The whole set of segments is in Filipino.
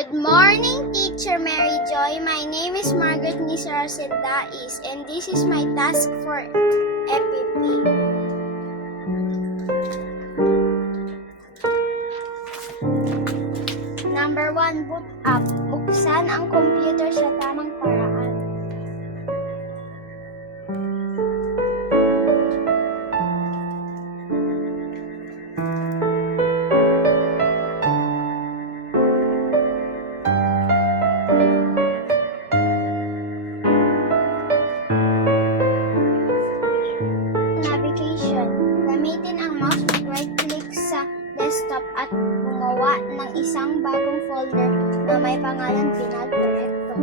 Good morning, Teacher Mary Joy. My name is Margaret Nisa Dais, and this is my task for EPP. Number 1, boot up. Buksan ang computer sa tamang paraan. Navigation. Gamitin ang mouse, right-click sa desktop at gumawa ng isang bagong folder na may pangalan Pinal Proyekto.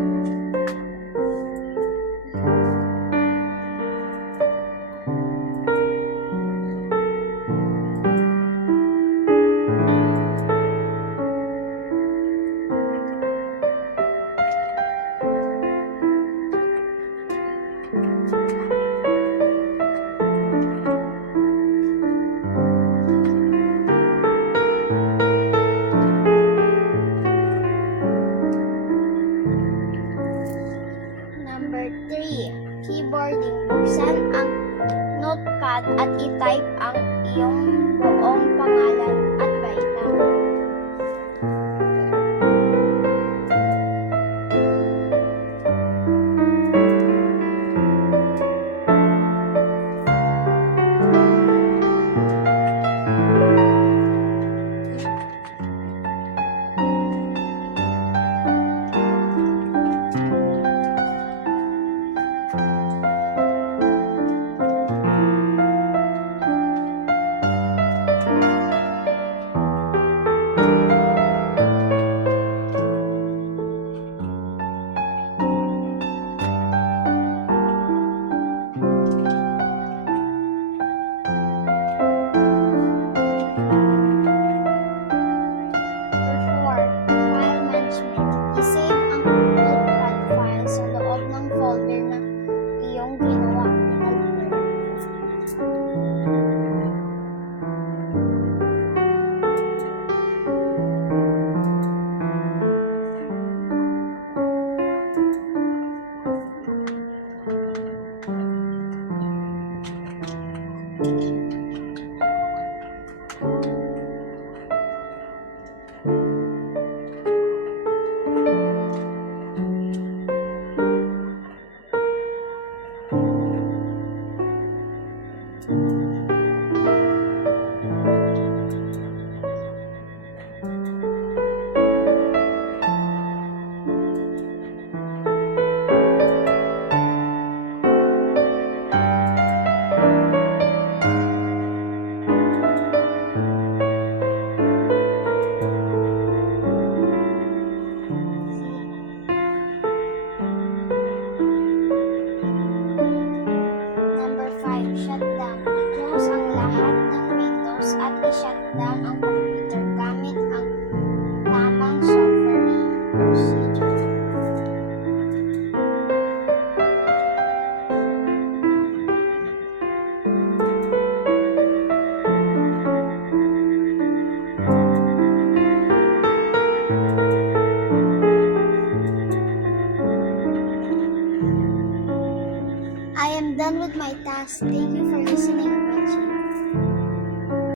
Number 3, keyboarding. Buksan ang notepad at i-type